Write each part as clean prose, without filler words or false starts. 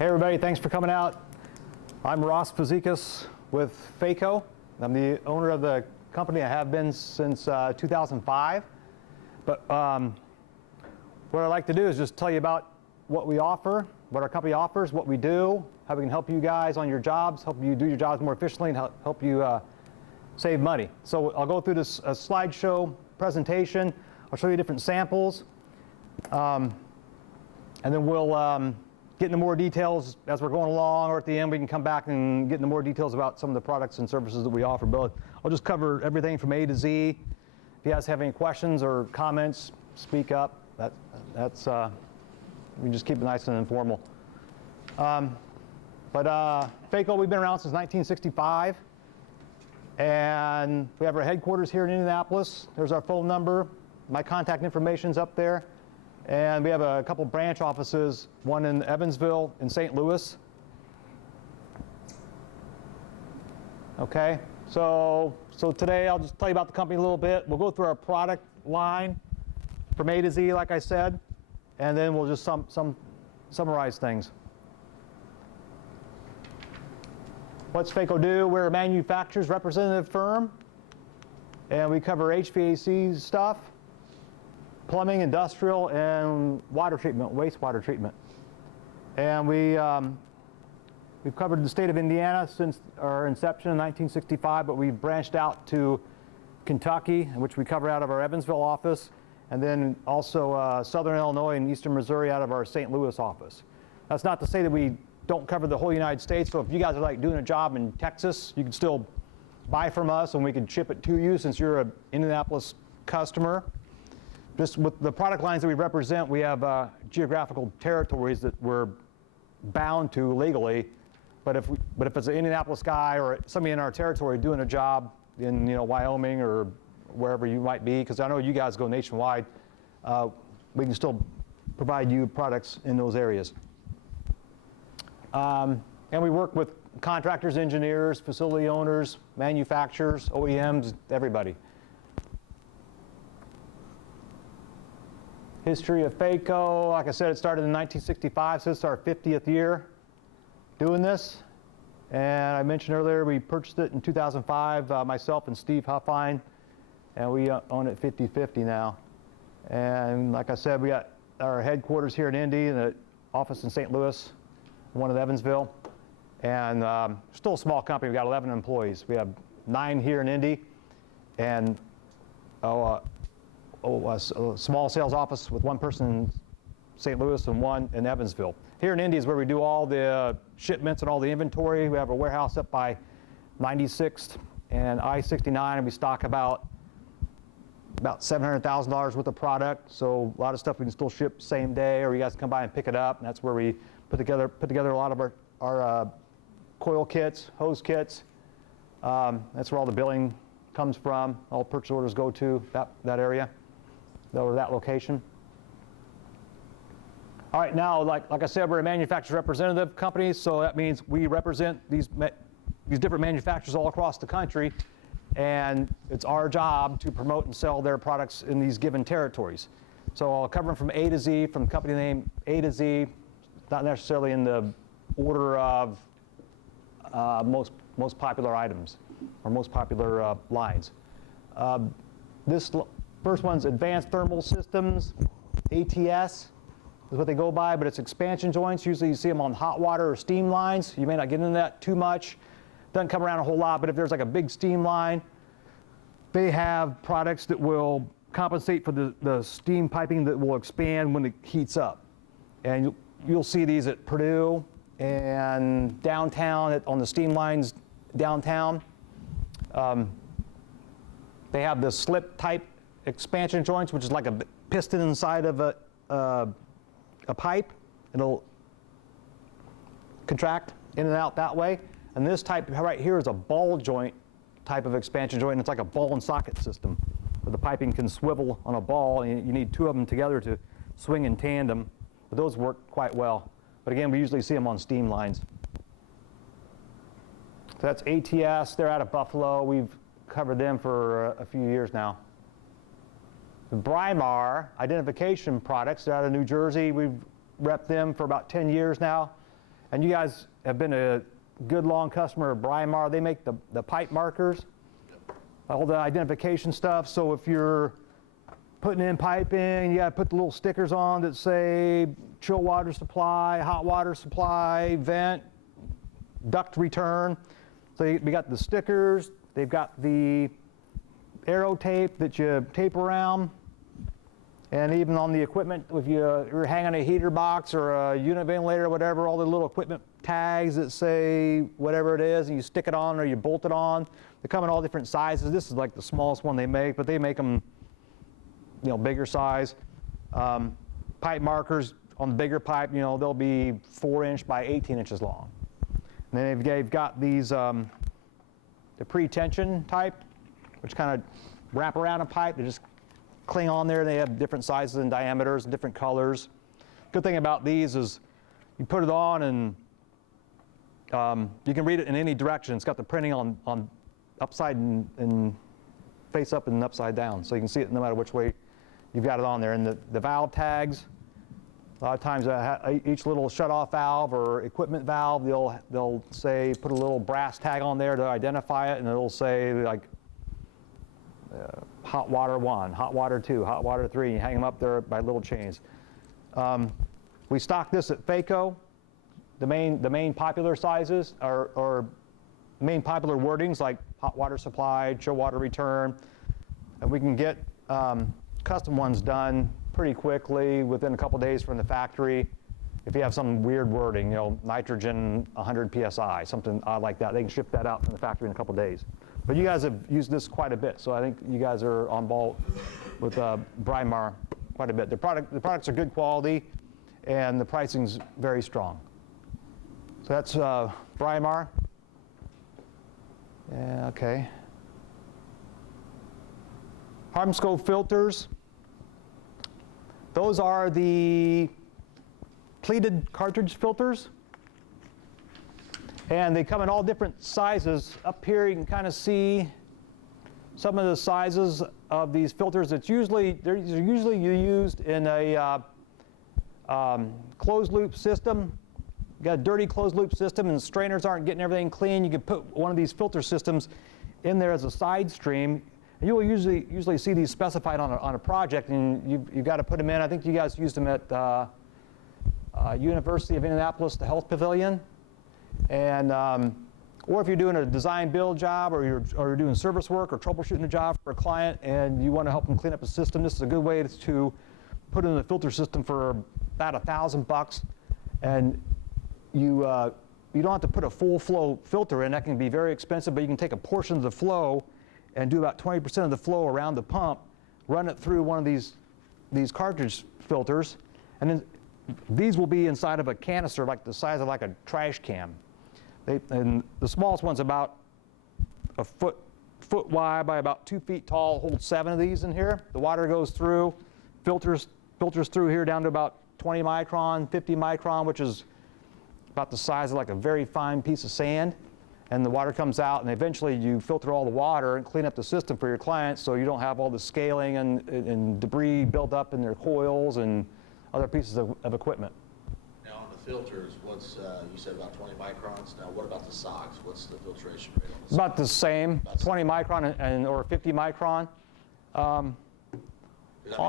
Hey everybody, thanks for coming out. I'm Ross Fazekas with FACO. I'm the owner of the company. I have been since 2005. But what I'd like to do is just tell you about what we offer, what our company offers, what we do, how we can help you guys on your jobs, help you do your jobs more efficiently, and help you save money. So I'll go through this slideshow presentation. I'll show you different samples. And then we'll get into more details as we're going along, or at the end we can come back and get into more details about some of the products and services that we offer. But I'll just cover everything from A to Z. If you guys have any questions or comments, speak up. We can just keep it nice and informal. FACO, we've been around since 1965. And we have our headquarters here in Indianapolis. There's our phone number. My contact information's up there. And we have a couple branch offices, one in Evansville and St. Louis. Okay, so today I'll just tell you about the company a little bit. We'll go through our product line from A to Z, like I said, and then we'll just summarize things. What's FACO do? We're a manufacturer's representative firm, and we cover HVAC stuff, plumbing, industrial, and water treatment, wastewater treatment. And we've covered the state of Indiana since our inception in 1965, but we've branched out to Kentucky, which we cover out of our Evansville office, and then also Southern Illinois and Eastern Missouri out of our St. Louis office. That's not to say that we don't cover the whole United States, so if you guys are like doing a job in Texas, you can still buy from us and we can ship it to you since you're an Indianapolis customer. Just with the product lines that we represent, we have geographical territories that we're bound to legally. But if it's an Indianapolis guy or somebody in our territory doing a job in Wyoming or wherever you might be, because I know you guys go nationwide, we can still provide you products in those areas. And we work with contractors, engineers, facility owners, manufacturers, OEMs, everybody. History of FACO, like I said, it started in 1965, so it's our 50th year doing this. And I mentioned earlier, we purchased it in 2005, myself and Steve Huffine, and we own it 50-50 now. And like I said, we got our headquarters here in Indy, and an office in St. Louis, one in Evansville. And still a small company, we got 11 employees. We have 9 here in Indy, and a small sales office with 1 person in St. Louis and 1 in Evansville. Here in Indy is where we do all the shipments and all the inventory. We have a warehouse up by 96th and I-69, and we stock about $700,000 worth of product. So a lot of stuff we can still ship same day, or you guys can come by and pick it up. And that's where we put together a lot of our coil kits, hose kits. That's where all the billing comes from. All purchase orders go to that area, or that location. All right, now, like I said, we're a manufacturer's representative company, so that means we represent these different manufacturers all across the country, and it's our job to promote and sell their products in these given territories. So I'll cover them from A to Z, from the company name A to Z, not necessarily in the order of most popular items or most popular lines. This first one's Advanced Thermal Systems, ATS is what they go by, but it's expansion joints. Usually you see them on hot water or steam lines. You may not get into that too much. Doesn't come around a whole lot, but if there's like a big steam line, they have products that will compensate for the steam piping that will expand when it heats up. And you'll see these at Purdue and downtown on the steam lines downtown. They have the slip type expansion joints, which is like a piston inside of a pipe. It'll contract in and out that way. And this type right here is a ball joint type of expansion joint, and it's like a ball and socket system where the piping can swivel on a ball, and you need 2 of them together to swing in tandem. But those work quite well. But again, we usually see them on steam lines. So that's ATS. They're out of Buffalo. We've covered them for a few years now. The Brymar identification products, they're out of New Jersey. We've repped them for about 10 years now. And you guys have been a good long customer of Brymar. They make the pipe markers, all the identification stuff. So if you're putting in piping, you got to put the little stickers on that say chill water supply, hot water supply, vent, duct return. So we got the stickers. They've got the arrow tape that you tape around. And even on the equipment, if you're hanging a heater box or a unit ventilator or whatever, all the little equipment tags that say whatever it is, and you stick it on or you bolt it on. They come in all different sizes. This is like the smallest one they make, but they make them, bigger size. Pipe markers on the bigger pipe, they'll be 4-inch by 18 inches long. And then they've got these, the pre-tension type, which kind of wrap around a pipe. They just cling on there. They have different sizes and diameters and different colors. Good thing about these is you put it on and you can read it in any direction. It's got the printing on upside and face up and upside down, so you can see it no matter which way you've got it on there. And the valve tags, a lot of times each little shut-off valve or equipment valve, they'll say, put a little brass tag on there to identify it, and it'll say like hot water 1, hot water 2, hot water 3, and you hang them up there by little chains. We stock this at FACO. The main popular sizes or main popular wordings like hot water supply, chill water return, and we can get custom ones done pretty quickly within a couple days from the factory. If you have some weird wording, nitrogen 100 psi, something odd like that, they can ship that out from the factory in a couple days. But you guys have used this quite a bit, so I think you guys are on ball with Brymar quite a bit. The products are good quality, and the pricing's very strong. So that's Brymar. Yeah, okay. Harmsco filters. Those are the pleated cartridge filters. And they come in all different sizes. Up here you can kind of see some of the sizes of these filters. They're usually used in a closed loop system. You got a dirty closed loop system and the strainers aren't getting everything clean. You can put one of these filter systems in there as a side stream. And you will usually see these specified on a project, and you've got to put them in. I think you guys used them at University of Indianapolis, the Health Pavilion. And or if you're doing a design build job, or you're doing service work or troubleshooting a job for a client and you want to help them clean up a system, this is a good way to put in a filter system for about $1,000. And you don't have to put a full flow filter in. That can be very expensive, but you can take a portion of the flow and do about 20% of the flow around the pump, run it through one of these cartridge filters, and then these will be inside of a canister like the size of like a trash can. And the smallest one's about a foot wide by about 2 feet tall, holds 7 of these in here. The water goes through, filters through here down to about 20 micron, 50 micron, which is about the size of like a very fine piece of sand. And the water comes out, and eventually you filter all the water and clean up the system for your clients so you don't have all the scaling and debris built up in their coils and other pieces of equipment. Now on the filters, what's, you said about 20 microns. Now what about the SOX? What's the filtration rate on the SOX? About the same, 20 micron or 50 micron.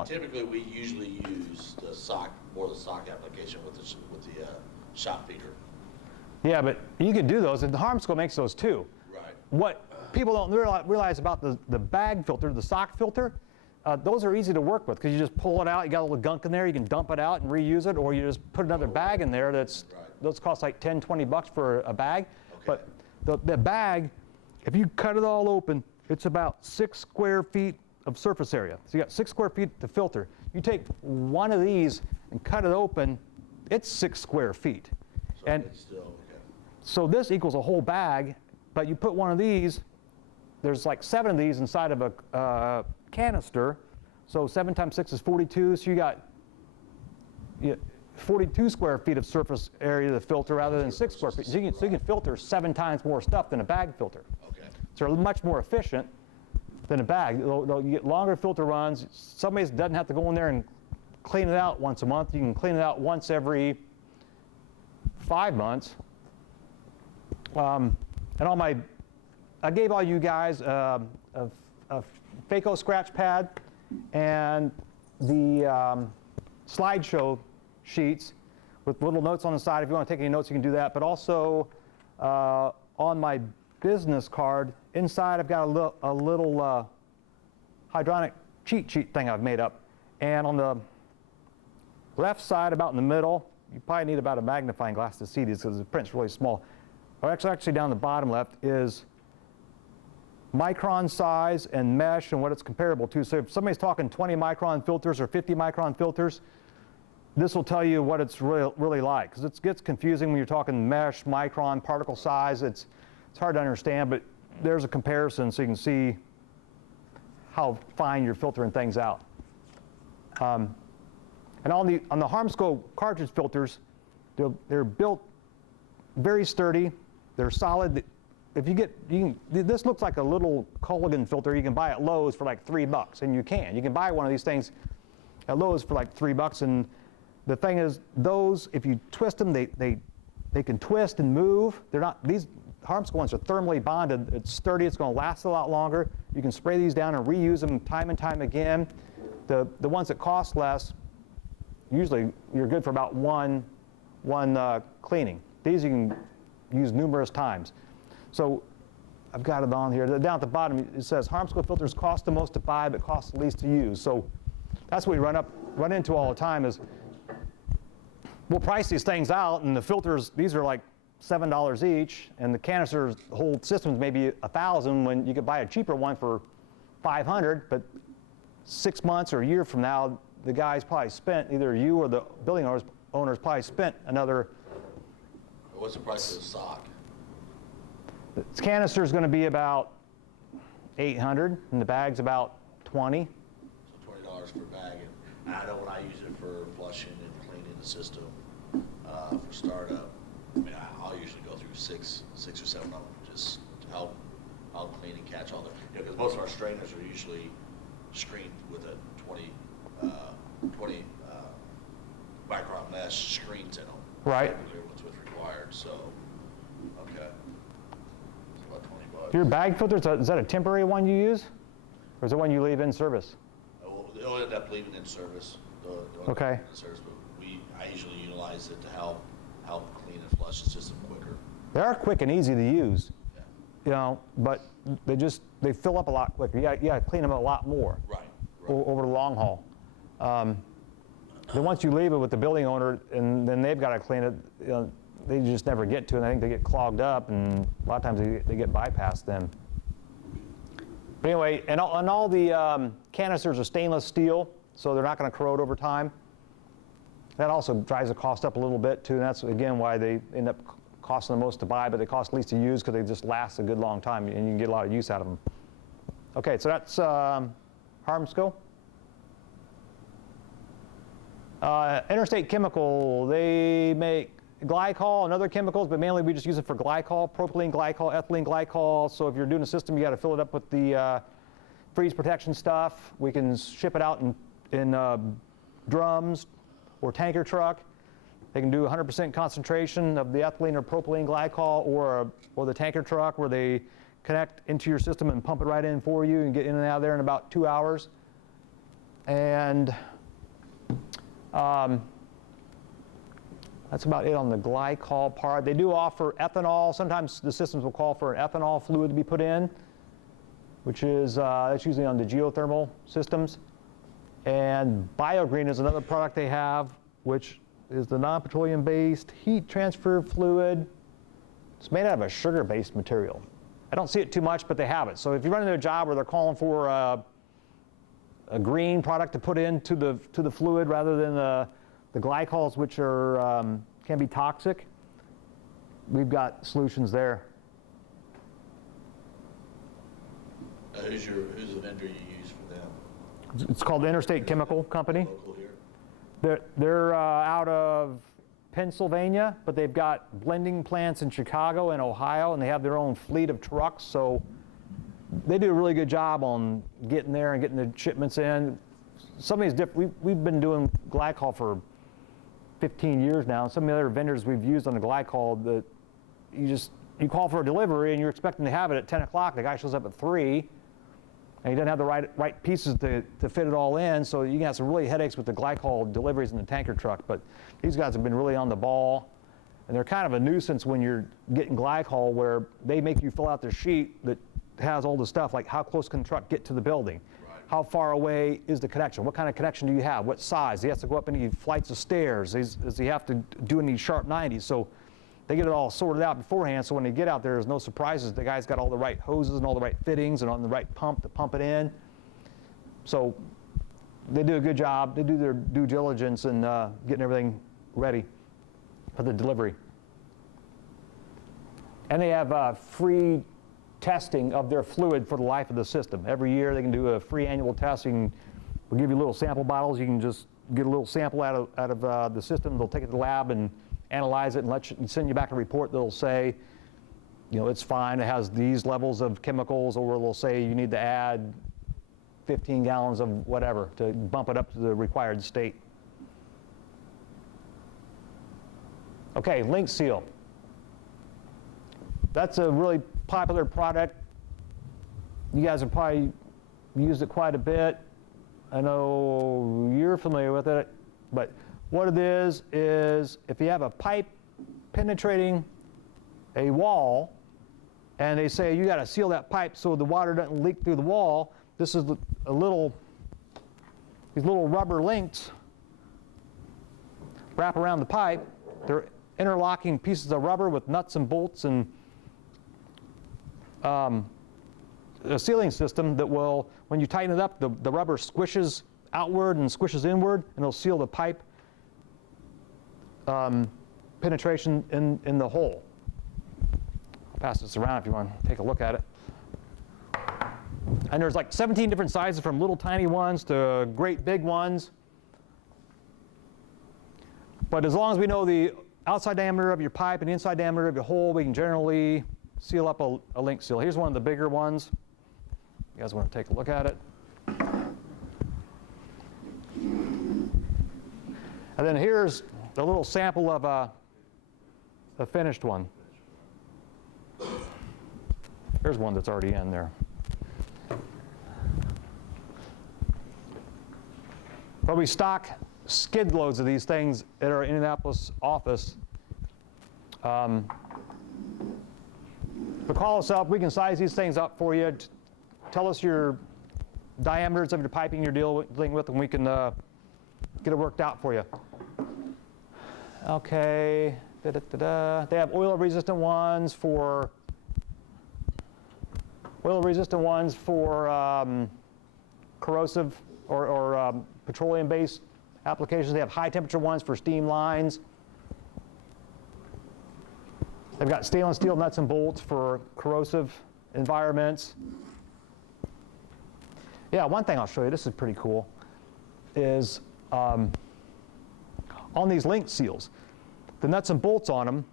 Typically we usually use the SOC, more the SOC application with the shot feeder. Yeah, but you can do those, and the Harmsco makes those too. Right. What people don't realize about the bag filter, the sock filter, those are easy to work with because you just pull it out, you got a little gunk in there, you can dump it out and reuse it, or you just put another bag in there those cost like $10, $20 for a bag. Okay. But the bag, if you cut it all open, it's about 6 square feet of surface area. So you got 6 square feet to filter. You take one of these and cut it open, it's 6 square feet. So and it's still, okay. So this equals a whole bag, but you put one of these, there's like 7 of these inside of a canister, so 7 times 6 is 42, so you got 42 square feet of surface area to filter rather than 6 square feet. So you can filter 7 times more stuff than a bag filter. Okay. So they're much more efficient than a bag. You get longer filter runs. Somebody doesn't have to go in there and clean it out once a month. You can clean it out once every 5 months. And I gave all you guys a FACO scratch pad and the slideshow sheets with little notes on the side. If you want to take any notes, you can do that. But also on my business card, inside I've got a little hydronic cheat sheet thing I've made up. And on the left side, about in the middle, you probably need about a magnifying glass to see these because the print's really small. Actually down the bottom left is micron size and mesh and what it's comparable to. So if somebody's talking 20 micron filters or 50 micron filters, this will tell you what it's really like, because it gets confusing when you're talking mesh, micron, particle size. It's hard to understand, but there's a comparison so you can see how fine you're filtering things out. And on the Harmsco cartridge filters, they're built very sturdy. They're solid. If you can, this looks like a little Culligan filter you can buy at Lowe's for like $3, and you can buy one of these things at Lowe's for like $3. And the thing is, those, if you twist them, they can twist and move. They're not, these Harmsco ones are thermally bonded. It's sturdy. It's going to last a lot longer. You can spray these down and reuse them time and time again. The ones that cost less, usually you're good for about one cleaning. These you can use numerous times. So I've got it on here. Down at the bottom it says Harmsco filters cost the most to buy but cost the least to use. So that's what we run into all the time is we'll price these things out, and the filters, these are like $7 each, and the canisters, the whole system's maybe $1,000 when you could buy a cheaper one for $500, but 6 months or a year from now, the guy's probably spent, either you or the building owners probably spent another. What's the price of the sock? The canister is going to be about $800, and the bag's about $20. So $20 per bag. And I know when I use it for flushing and cleaning the system for startup, I mean, I'll usually go through six or seven of them just to help clean and catch all the, because most of our strainers are usually screened with a 20 micron mesh screens in them. Right. What's required. So, okay. It's about $20. Your bag filter, is that a temporary one you use? Or is it one you leave in service? They'll end up leaving in service. Okay. In service, but I usually utilize it to help clean and flush the system quicker. They are quick and easy to use. Yeah. You know, but they fill up a lot quicker. You got to clean them a lot more. Right. Over the long haul. Then once you leave it with the building owner, and then they've got to clean it, you know, they just never get to it. And I think they get clogged up, and a lot of times they get bypassed then. But anyway, and all the canisters are stainless steel, so they're not going to corrode over time. That also drives the cost up a little bit too, and that's again why they end up costing the most to buy, but they cost least to use because they just last a good long time, and you can get a lot of use out of them. Okay, so that's Harmsco. Interstate Chemical, they make glycol and other chemicals, but mainly we just use it for glycol, propylene glycol, ethylene glycol. So if you're doing a system, you got to fill it up with the freeze protection stuff. We can ship it out in drums or tanker truck. They can do 100% concentration of the ethylene or propylene glycol, or the tanker truck where they connect into your system and pump it right in for you and get in and out of there in about 2 hours. And that's about it on the glycol part. They do offer ethanol. Sometimes the systems will call for an ethanol fluid to be put in, which is that's usually on the geothermal systems. And BioGreen is another product they have, which is the non-petroleum based heat transfer fluid. It's made out of a sugar-based material. I don't see it too much, but they have it. So if you run into a job where they're calling for a green product to put into the fluid rather than the glycols, which are can be toxic, we've got solutions there. Who's the vendor you use for them? It's called the Interstate Chemical Company. Local here? They're out of Pennsylvania, but they've got blending plants in Chicago and Ohio, and they have their own fleet of trucks. So they do a really good job on getting there and getting the shipments in. Some of these we've been doing glycol for 15 years now. And some of the other vendors we've used on the glycol, that you call for a delivery and you're expecting to have it at 10 o'clock. The guy shows up at 3, and he doesn't have the right pieces to fit it all in. So you can have some really headaches with the glycol deliveries in the tanker truck. But these guys have been really on the ball. And they're kind of a nuisance when you're getting glycol, where they make you fill out their sheet that has all the stuff, like how close can the truck get to the building? Right. How far away is the connection? What kind of connection do you have? What size? He has to go up any flights of stairs? Does he have to do any sharp 90s? So they get it all sorted out beforehand, so when they get out there's no surprises. The guy's got all the right hoses and all the right fittings and on the right pump to pump it in. So they do a good job. They do their due diligence in getting everything ready for the delivery. And they have free testing of their fluid for the life of the system. Every year they can do a free annual test. We'll give you little sample bottles. You can just get a little sample out of the system. They'll take it to the lab and analyze it and send you back a report that'll say, it's fine, it has these levels of chemicals, or they'll say you need to add 15 gallons of whatever to bump it up to the required state. Okay, Link Seal. That's a really popular product. You guys have probably used it quite a bit. I know you're familiar with it, but what it is if you have a pipe penetrating a wall, and they say you got to seal that pipe so the water doesn't leak through the wall, this is these little rubber links wrap around the pipe. They're interlocking pieces of rubber with nuts and bolts and a sealing system that will, when you tighten it up, the rubber squishes outward and squishes inward, and it'll seal the pipe penetration in the hole. I'll pass this around if you want to take a look at it. And there's like 17 different sizes, from little tiny ones to great big ones. But as long as we know the outside diameter of your pipe and the inside diameter of your hole, we can generally seal up a link seal. Here's one of the bigger ones. You guys want to take a look at it? And then here's a little sample of a finished one. Here's one that's already in there. But we stock skid loads of these things at our Indianapolis office. But call us up. We can size these things up for you. Tell us your diameters of your piping you're dealing with, and we can get it worked out for you. Okay. They have oil-resistant ones for corrosive or petroleum-based applications. They have high-temperature ones for steam lines. They've got stainless steel nuts and bolts for corrosive environments. Yeah, one thing I'll show you, this is pretty cool, is on these link seals, the nuts and bolts on them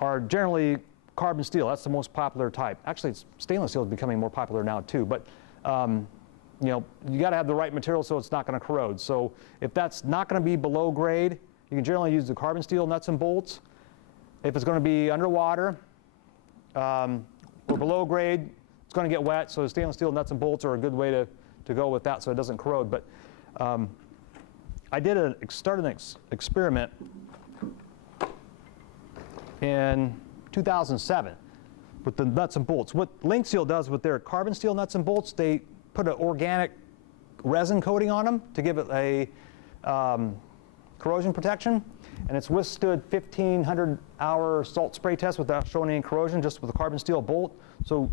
are generally carbon steel. That's the most popular type. Actually, stainless steel is becoming more popular now too, but you got to have the right material so it's not going to corrode. So if that's not going to be below grade, you can generally use the carbon steel nuts and bolts. If it's going to be underwater or below grade, it's going to get wet, so stainless steel nuts and bolts are a good way to go with that so it doesn't corrode. But I started an experiment in 2007 with the nuts and bolts. What Link Seal does with their carbon steel nuts and bolts, they put an organic resin coating on them to give it a corrosion protection, and it's withstood 1,500-hour salt spray test without showing any corrosion, just with a carbon steel bolt. So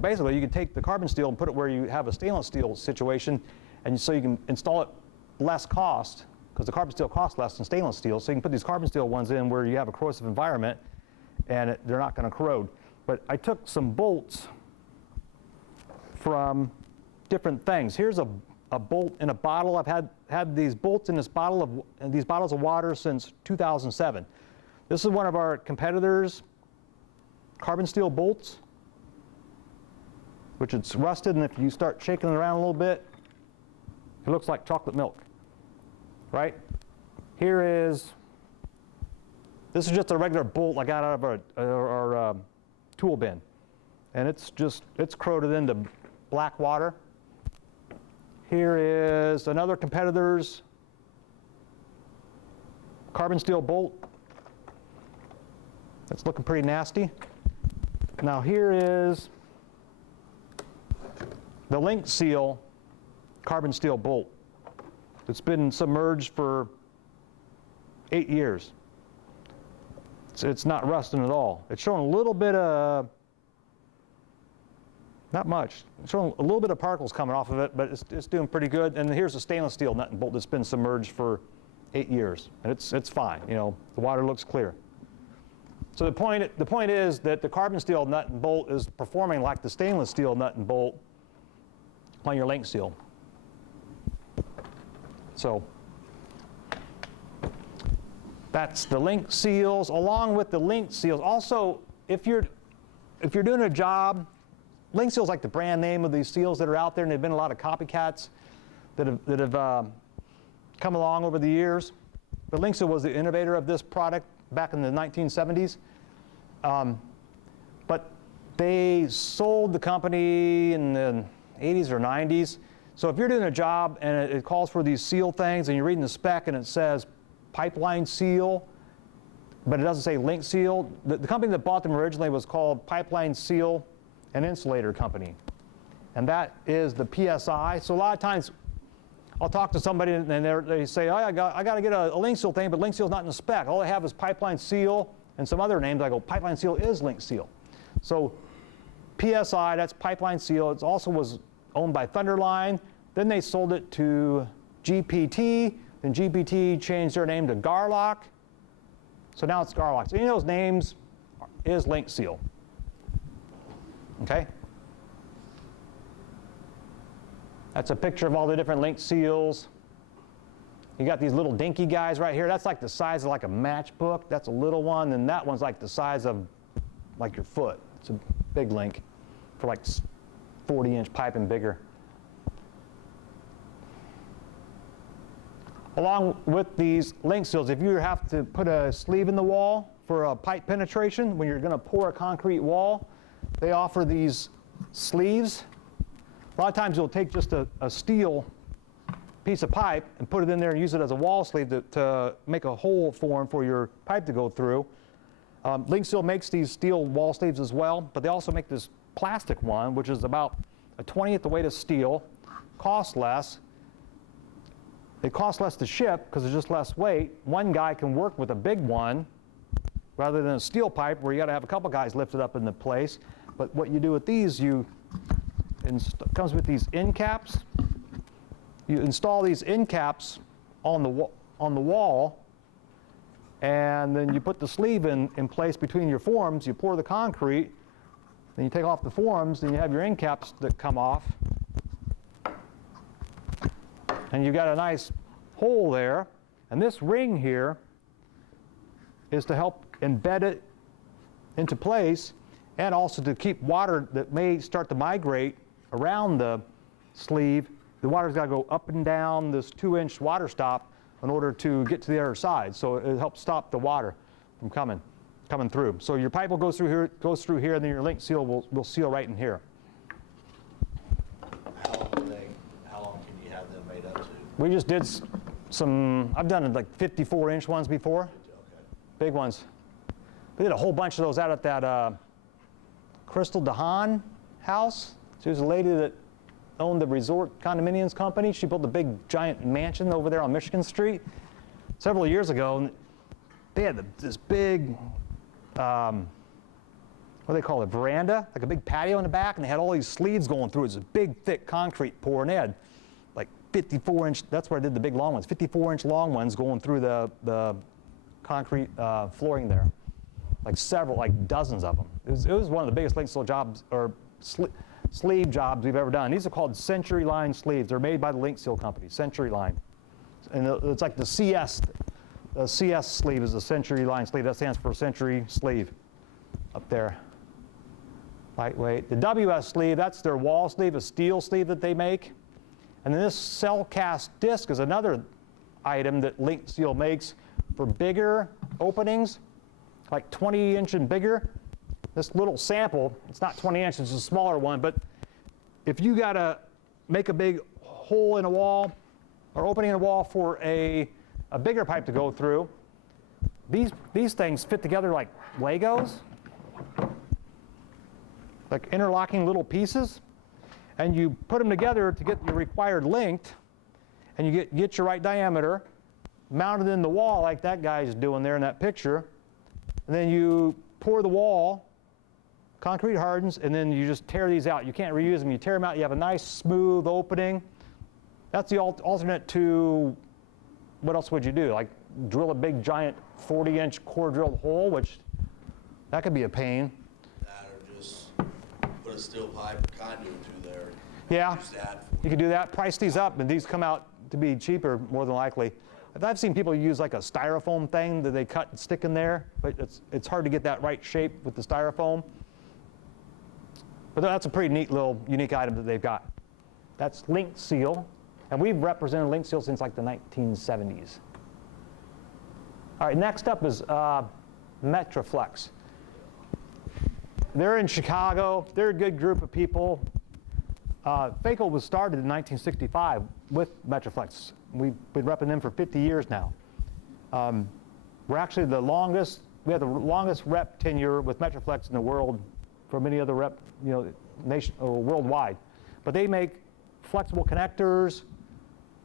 basically, you can take the carbon steel and put it where you have a stainless steel situation, and so you can install it less cost, because the carbon steel costs less than stainless steel. So you can put these carbon steel ones in where you have a corrosive environment, and they're not going to corrode. But I took some bolts from different things. Here's a bolt in a bottle. I've had these bolts in these bottles of water since 2007. This is one of our competitors' carbon steel bolts, which it's rusted, and if you start shaking it around a little bit, it looks like chocolate milk, right? this is just a regular bolt I got out of our tool bin. And it's corroded into black water. Here is another competitor's carbon steel bolt. That's looking pretty nasty. Now here is the link seal carbon steel bolt. It's been submerged for 8 years. It's not rusting at all. It's showing a little bit of, not much, it's showing a little bit of particles coming off of it, but it's doing pretty good. And here's a stainless steel nut and bolt that's been submerged for 8 years. And it's fine, you know, the water looks clear. So the point is that the carbon steel nut and bolt is performing like the stainless steel nut and bolt on your link seal. So that's the link seals. Along with the link seals, also if you're doing a job, link seals like the brand name of these seals that are out there, and there've been a lot of copycats that have come along over the years. But link seal was the innovator of this product back in the 1970s. But they sold the company in the 80s or 90s. So if you're doing a job and it calls for these seal things and you're reading the spec and it says pipeline seal, but it doesn't say link seal, the company that bought them originally was called Pipeline Seal and Insulator Company. And that is the PSI. So a lot of times I'll talk to somebody and they say, oh, I got to get a link seal thing, but link seal's not in the spec. All they have is pipeline seal and some other names. I go, pipeline seal is link seal. So PSI, that's pipeline seal. It also was owned by Thunderline. Then they sold it to GPT. Then GPT changed their name to Garlock. So now it's Garlock. So any of those names is link seal. Okay? That's a picture of all the different link seals. You got these little dinky guys right here. That's like the size of like a matchbook. That's a little one. And that one's like the size of like your foot. It's a big link for like 40-inch pipe and bigger. Along with these link seals, if you have to put a sleeve in the wall for a pipe penetration, when you're going to pour a concrete wall, they offer these sleeves. A lot of times you'll take just a steel piece of pipe and put it in there and use it as a wall sleeve to make a hole form for your pipe to go through. Link Seal makes these steel wall sleeves as well, but they also make this plastic one, which is about a 20th the weight of steel, costs less. It costs less to ship because it's just less weight. One guy can work with a big one rather than a steel pipe where you got to have a couple guys lift it up into place. But what you do with these, it comes with these end caps. You install these end caps on the wall, and then you put the sleeve in place between your forms. You pour the concrete, then you take off the forms, then you have your end caps that come off. And you've got a nice hole there. And this ring here is to help embed it into place and also to keep water that may start to migrate around the sleeve. The water's got to go up and down this 2-inch water stop in order to get to the other side. So it helps stop the water from coming through. So your pipe will go through here, and then your link seal will seal right in here. How long can you have them made up to? We just did I've done like 54-inch ones before. Okay. Big ones. We did a whole bunch of those out at that Crystal DeHaan house. She was a lady that owned the resort condominiums company. She built a big giant mansion over there on Michigan Street several years ago. And they had this big, what do they call it, veranda, like a big patio in the back, and they had all these sleeves going through it. It's a big, thick concrete pour, and they had like 54-inch, that's where I did the big long ones, 54-inch long ones going through the concrete flooring there. Like dozens of them. It was one of the biggest link seal jobs, or sleeve jobs we've ever done. These are called Century Line sleeves. They're made by the Link Seal Company, Century Line. And it's like the CS. The CS sleeve is the Century Line sleeve. That stands for Century Sleeve up there. Lightweight. The WS sleeve, that's their wall sleeve, a steel sleeve that they make. And then this cell cast disc is another item that Link Seal makes for bigger openings, like 20 inch and bigger. This little sample, it's not 20 inches, it's a smaller one, but if you got to make a big hole in a wall or opening in a wall for a bigger pipe to go through, these things fit together like Legos, like interlocking little pieces, and you put them together to get your required length, and you get your right diameter mounted in the wall like that guy's doing there in that picture, and then you pour the wall, concrete hardens, and then you just tear these out. You can't reuse them. You tear them out, you have a nice smooth opening. That's the alternate to, what else would you do? Like drill a big giant 40-inch core drilled hole, which that could be a pain. That or just put a steel pipe or conduit through there. Yeah, Use that you could do that. Price these up, and these come out to be cheaper more than likely. I've seen people use like a styrofoam thing that they cut and stick in there, but it's hard to get that right shape with the styrofoam. But that's a pretty neat little unique item that they've got. That's Link Seal, and we've represented Link Seal since like the 1970s. All right, next up is Metroflex. They're in Chicago. They're a good group of people. FACO was started in 1965 with Metroflex. We've been repping them for 50 years now. We're actually the longest, we have the longest rep tenure with Metroflex in the world from any other rep, worldwide. But they make flexible connectors,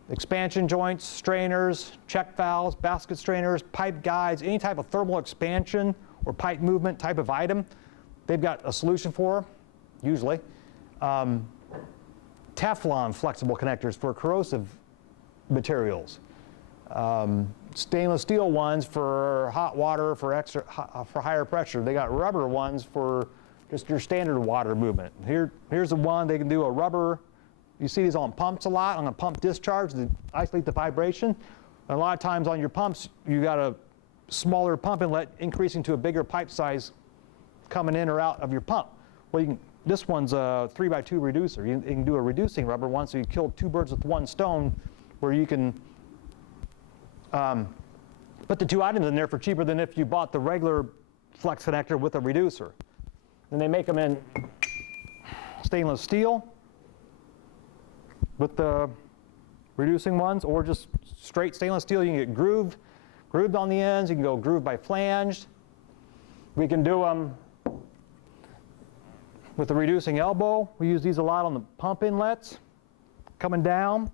expansion joints, strainers, check valves, basket strainers, pipe guides, any type of thermal expansion or pipe movement type of item, they've got a solution for, usually. Teflon flexible connectors for corrosive materials. Stainless steel ones for hot water, for higher pressure. They got rubber ones for just your standard water movement. Here's the one, they can do a rubber. You see these on pumps a lot, on a pump discharge to isolate the vibration. And a lot of times on your pumps, you got a smaller pump inlet increasing to a bigger pipe size coming in or out of your pump. Well, this one's a 3x2 reducer. You can do a reducing rubber one, so you kill two birds with one stone, where you can put the two items in there for cheaper than if you bought the regular flex connector with a reducer. And they make them in stainless steel with the reducing ones, or just straight stainless steel. You can get grooved on the ends. You can go grooved by flanged. We can do them with the reducing elbow. We use these a lot on the pump inlets coming down.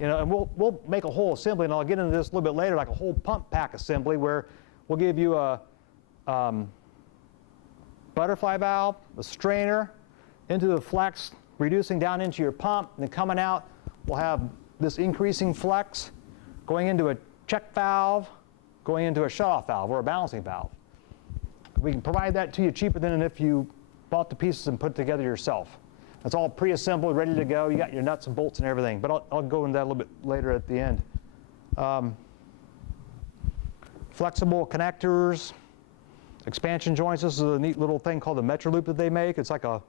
And we'll make a whole assembly, and I'll get into this a little bit later, like a whole pump pack assembly where we'll give you a butterfly valve, a strainer, into the flex, reducing down into your pump, and then coming out, we'll have this increasing flex going into a check valve, going into a shutoff valve or a balancing valve. We can provide that to you cheaper than if you bought the pieces and put it together yourself. It's all pre-assembled, ready to go. You got your nuts and bolts and everything, but I'll go into that a little bit later at the end. Flexible connectors, expansion joints. This is a neat little thing called the Metro Loop that they make. It's like a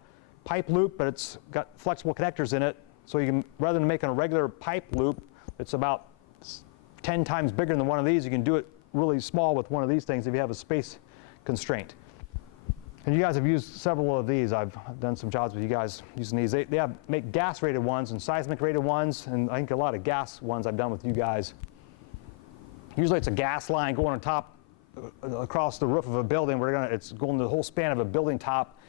pipe loop, but it's got flexible connectors in it. So you can, rather than making a regular pipe loop, it's about 10 times bigger than one of these. You can do it really small with one of these things if you have a space constraint. And you guys have used several of these. I've done some jobs with you guys using these. They make gas-rated ones and seismic-rated ones, and I think a lot of gas ones I've done with you guys. Usually it's a gas line going on top across the roof of a building. It's going the whole span of a building top,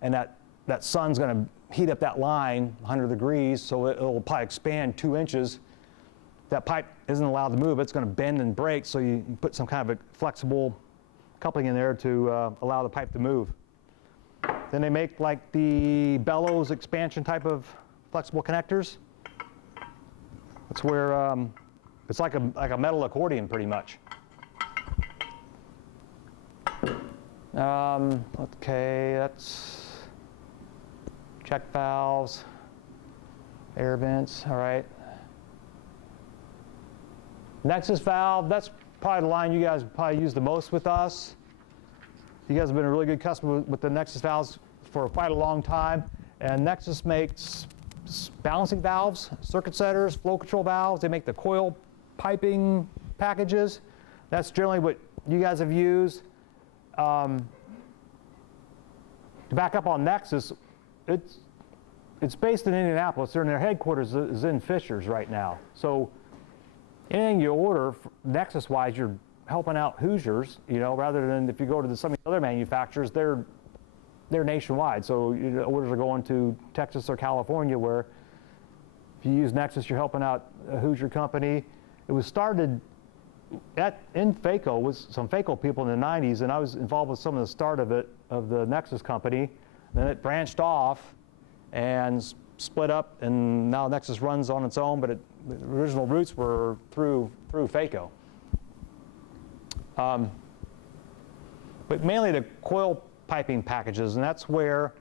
and that sun's going to heat up that line 100 degrees, so it'll probably expand 2 inches. That pipe isn't allowed to move. It's going to bend and break, so you put some kind of a flexible coupling in there to allow the pipe to move. Then they make like the bellows expansion type of flexible connectors. That's where it's like a metal accordion pretty much. Okay, that's check valves, air vents, all right. Nexus valve, that's probably the line you guys probably use the most with us. You guys have been a really good customer with the Nexus valves for quite a long time. And Nexus makes balancing valves, circuit setters, flow control valves. They make the coil piping packages. That's generally what you guys have used. To back up on Nexus, it's based in Indianapolis. Their headquarters is in Fishers right now. So anything you order Nexus-wise, you're helping out Hoosiers, rather than if you go to some of the other manufacturers, they're nationwide. So orders are going to Texas or California, where if you use Nexus, you're helping out a Hoosier company. It was started in FACO with some FACO people in the 90s, and I was involved with some of the start of it, of the Nexus company. Then it branched off and split up, and now Nexus runs on its own, but the original roots were through FACO. But mainly the coil piping packages, and that's where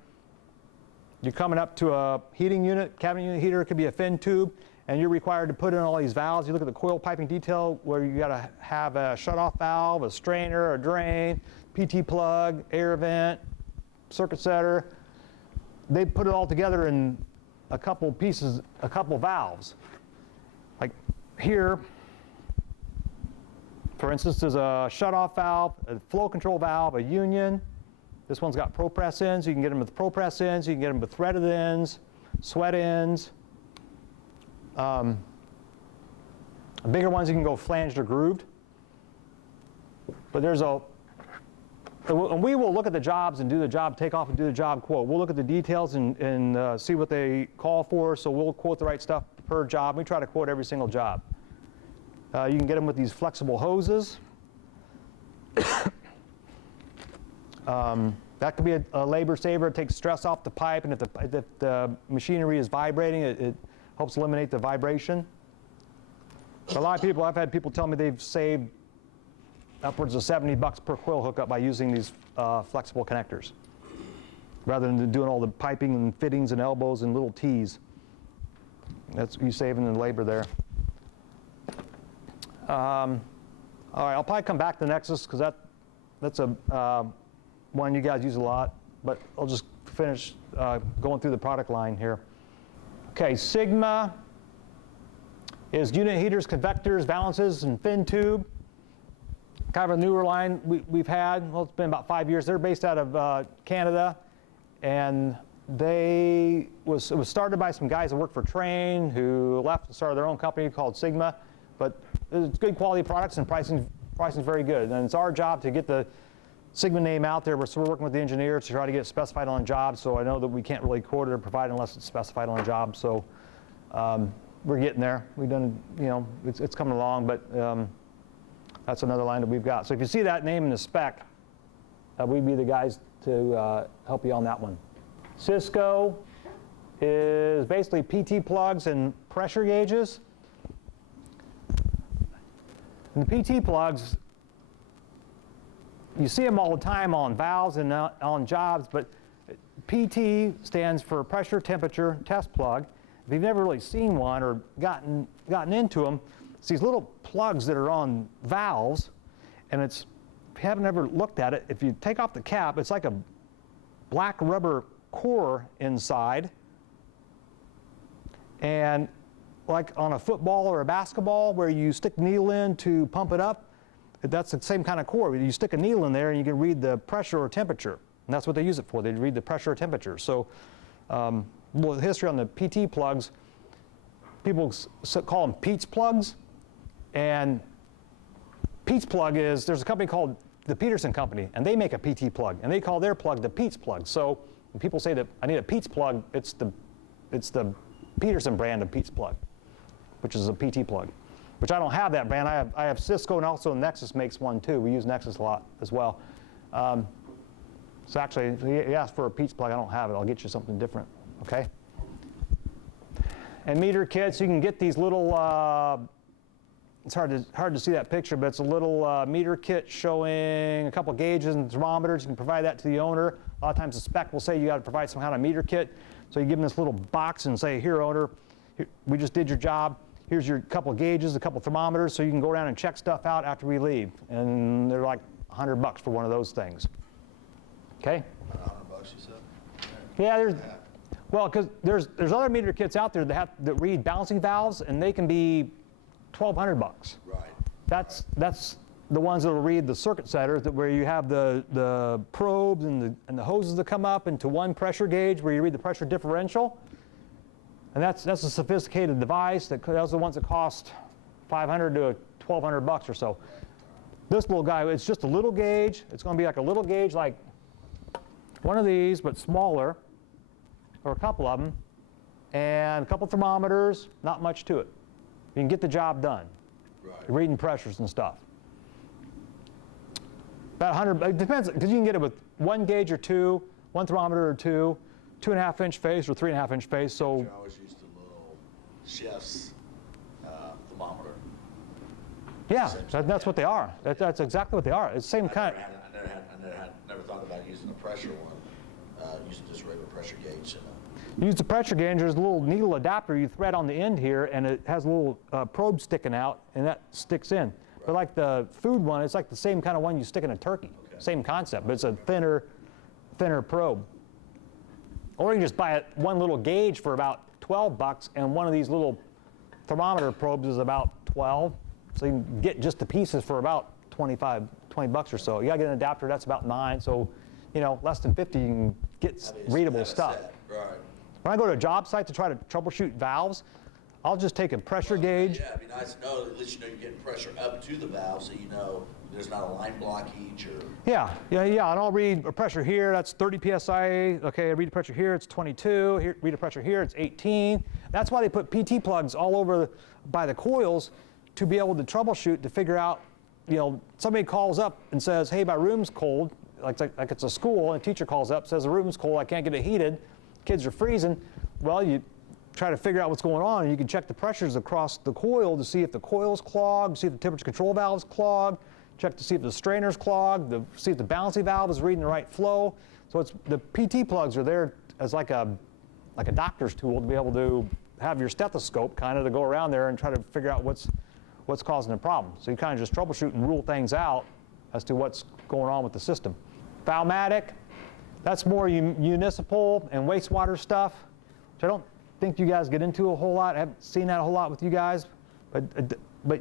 you're coming up to a heating unit, cabinet unit heater. It could be a fin tube, and you're required to put in all these valves. You look at the coil piping detail, where you got to have a shutoff valve, a strainer, a drain, PT plug, air vent, circuit setter. They put it all together in a couple pieces, a couple valves. Like here, for instance, there's a shutoff valve, a flow control valve, a union. This one's got ProPress ends. You can get them with ProPress ends. You can get them with threaded ends, sweat ends. Bigger ones, you can go flanged or grooved. But there's and we will look at the jobs and do the job takeoff and do the job quote. We'll look at the details and see what they call for, so we'll quote the right stuff per job. We try to quote every single job. You can get them with these flexible hoses. That could be a labor saver. It takes stress off the pipe, and if the machinery is vibrating, it helps eliminate the vibration. A lot of people, I've had people tell me they've saved upwards of $70 per coil hookup by using these flexible connectors, rather than doing all the piping and fittings and elbows and little T's. That's you saving the labor there. All right, I'll probably come back to Nexus, because that's a one you guys use a lot, but I'll just finish going through the product line here. Okay, Sigma is unit heaters, convectors, valances, and fin tube. Kind of a newer line we've had. Well, it's been about 5 years. They're based out of Canada, and it was started by some guys that worked for Train, who left and started their own company called Sigma. But it's good quality products, and pricing's very good. And it's our job to get the Sigma name out there. So we're working with the engineers to try to get it specified on a job. So I know that we can't really quote it or provide it unless it's specified on a job. So we're getting there. We've done, it's coming along, but that's another line that we've got. So if you see that name in the spec, we'd be the guys to help you on that one. Cisco is basically PT plugs and pressure gauges. And the PT plugs, you see them all the time on valves and on jobs, but PT stands for pressure temperature test plug. If you've never really seen one or gotten into them, it's these little plugs that are on valves, and if you haven't ever looked at it, if you take off the cap, it's like a black rubber core inside, and like on a football or a basketball where you stick the needle in to pump it up, that's the same kind of core. You stick a needle in there and you can read the pressure or temperature, and that's what they use it for. They read the pressure or temperature. So the history on the PT plugs, people call them Pete's plugs, and Pete's plug is, there's a company called the Peterson Company, and they make a PT plug, and they call their plug the Pete's plug. So when people say that I need a Pete's plug, it's the Peterson brand of Pete's plug, which is a PT plug, which I don't have that brand. I have Cisco, and also Nexus makes one too. We use Nexus a lot as well. So actually, if you ask for a Pete's plug, I don't have it. I'll get you something different, okay? And meter kits, you can get these little, it's hard to see that picture, but it's a little meter kit showing a couple gauges and thermometers. You can provide that to the owner. A lot of times the spec will say you got to provide some kind of meter kit. So you give them this little box and say, here, owner, we just did your job. Here's your couple gauges, a couple thermometers, so you can go around and check stuff out after we leave. And they're like $100 for one of those things. Okay? $100, you said? Yeah, well, because there's other meter kits out there that read balancing valves, and they can be $1,200. Right. That's the ones that will read the circuit setters, that where you have the probes and the hoses that come up into one pressure gauge where you read the pressure differential. And that's a sophisticated device. Those are the ones that cost $500 to $1,200 or so. This little guy, it's just a little gauge. It's going to be like a little gauge, like one of these, but smaller, or a couple of them, and a couple thermometers, not much to it. You can get the job done. Right. Reading pressures and stuff. About 100, it depends, because you can get it with one gauge or two, one thermometer or two, 2.5-inch face or 3.5-inch face. So I always used the little chef's thermometer. yeah, that's what they are. That's exactly what they are. It's the same kind. I never thought about using a pressure one, using just regular pressure gauge. You use the pressure gauge. There's a little needle adapter you thread on the end here, and it has a little probe sticking out, and that sticks in. But like the food one, it's like the same kind of one you stick in a turkey. Okay. Same concept, but it's a thinner probe. Or you can just buy one little gauge for about $12, and one of these little thermometer probes is about $12. So you can get just the pieces for about $20 or so. You gotta get an adapter, that's about $9. So, you know, less than $50, you can get readable stuff. Right. When I go to a job site to try to troubleshoot valves, I'll just take a pressure gauge. Yeah, it'd be nice to know, at least you know you're getting pressure up to the valve, so you know there's not a line blockage or... Yeah, and I'll read a pressure here, that's 30 PSI. Okay, I read a pressure here, it's 22. Here, read a pressure here, it's 18. That's why they put PT plugs all over by the coils to be able to troubleshoot, to figure out, you know, somebody calls up and says, hey, my room's cold, like it's a school, and a teacher calls up, says the room's cold, I can't get it heated, kids are freezing. Well, you try to figure out what's going on, and you can check the pressures across the coil to see if the coil's clogged, see if the temperature control valve's clogged, check to see if the strainer's clogged, see if the balancing valve is reading the right flow. So it's the PT plugs are there as like a doctor's tool to be able to have your stethoscope kind of to go around there and try to figure out what's causing the problem. So you kind of just troubleshoot and rule things out as to what's going on with the system. Valvematic, that's more municipal and wastewater stuff, which I don't think you guys get into a whole lot. I haven't seen that a whole lot with you guys, but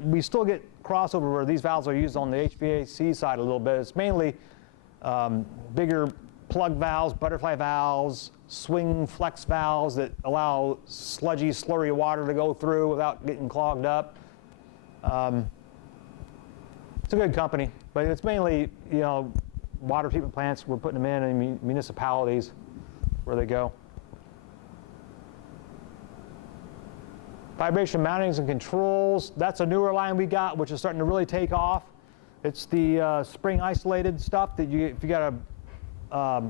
we still get crossover where these valves are used on the HVAC side a little bit. It's mainly bigger plug valves, butterfly valves, swing flex valves that allow sludgy, slurry water to go through without getting clogged up. It's a good company, but it's mainly, you know, water treatment plants. We're putting them in municipalities where they go. Vibration mountings and controls, that's a newer line we got, which is starting to really take off. It's the spring isolated stuff that if you got a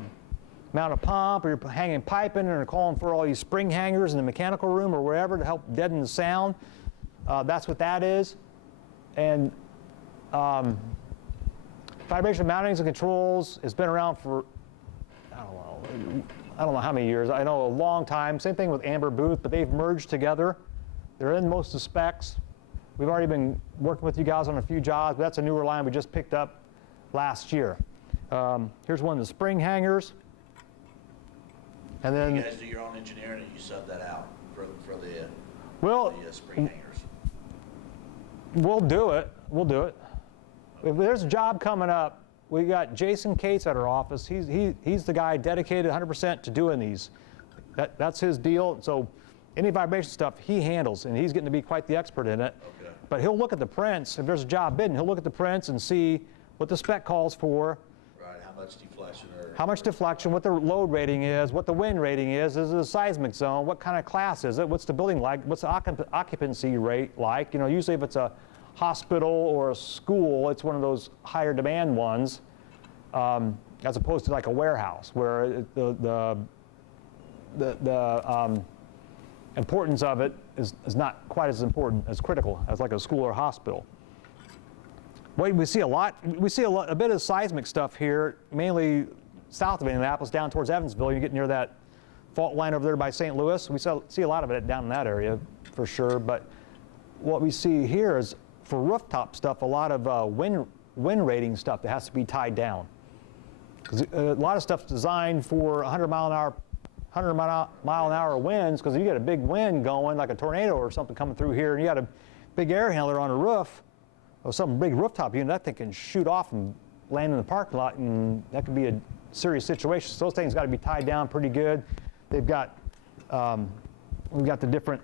mount a pump, or you're hanging piping and are calling for all these spring hangers in the mechanical room or wherever to help deaden the sound. That's what that is. And vibration mountings and controls has been around for, I don't know how many years. I know a long time. Same thing with Amber Booth, but they've merged together. They're in most of the specs. We've already been working with you guys on a few jobs, but that's a newer line we just picked up last year. Here's one of the spring hangers. And then You guys do your own engineering and you sub that out for the spring hangers. We'll do it. We'll do it. If there's a job coming up, we got Jason Cates at our office. He's the guy dedicated 100% to doing these. That's his deal. So any vibration stuff he handles, and he's getting to be quite the expert in it. Okay. But he'll look at the prints. If there's a job bidding, he'll look at the prints and see what the spec calls for. Right, how much deflection How much deflection, what the load rating is, what the wind rating is it a seismic zone, what kind of class is it, what's the building like, what's the occupancy rate like. You know, usually if it's a hospital or a school, it's one of those higher demand ones, as opposed to like a warehouse where the importance of it is not quite as important, as critical as like a school or hospital. We see a bit of seismic stuff here, mainly south of Indianapolis, down towards Evansville. You get near that fault line over there by St. Louis. We see a lot of it down in that area for sure. But what we see here is for rooftop stuff, a lot of wind rating stuff that has to be tied down. Because a lot of stuff's designed for 100 mile an hour winds, because you get a big wind going, like a tornado or something coming through here, and you got to big air handler on a roof, or some big rooftop unit, that thing can shoot off and land in the parking lot, and that could be a serious situation. So those things got to be tied down pretty good. They've got, we've got the different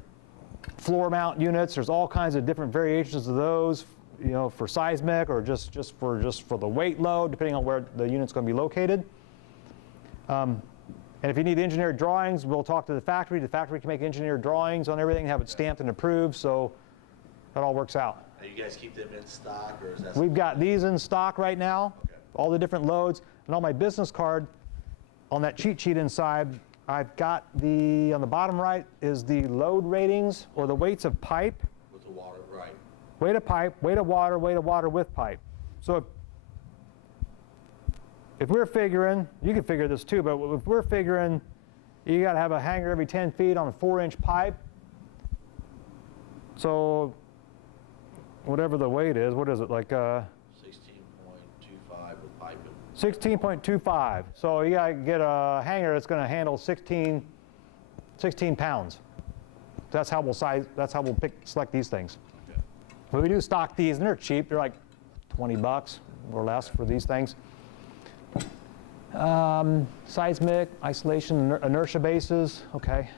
floor mount units. There's all kinds of different variations of those, you know, for seismic or just for the weight load, depending on where the unit's going to be located. And if you need engineered drawings, we'll talk to the factory. The factory can make engineered drawings on everything, have it stamped and approved, so that all works out. And you guys keep them in stock, or is that? We've got these in stock right now, Okay. all the different loads. And on my business card, on that cheat sheet inside, I've got the, on the bottom right is the load ratings or the weights of pipe. With the water, right? Weight of pipe, weight of water with pipe. So if we're figuring, you can figure this too, but if we're figuring you got to have a hanger every 10 feet on a 4-inch pipe, so whatever the weight is, what is it, like 16.25 with piping. 16.25. So you got to get a hanger that's going to handle 16 pounds. That's how we'll select these things. Okay. But we do stock these, and they're cheap. They're like 20 bucks or less for these things. Seismic, isolation, inertia bases, okay.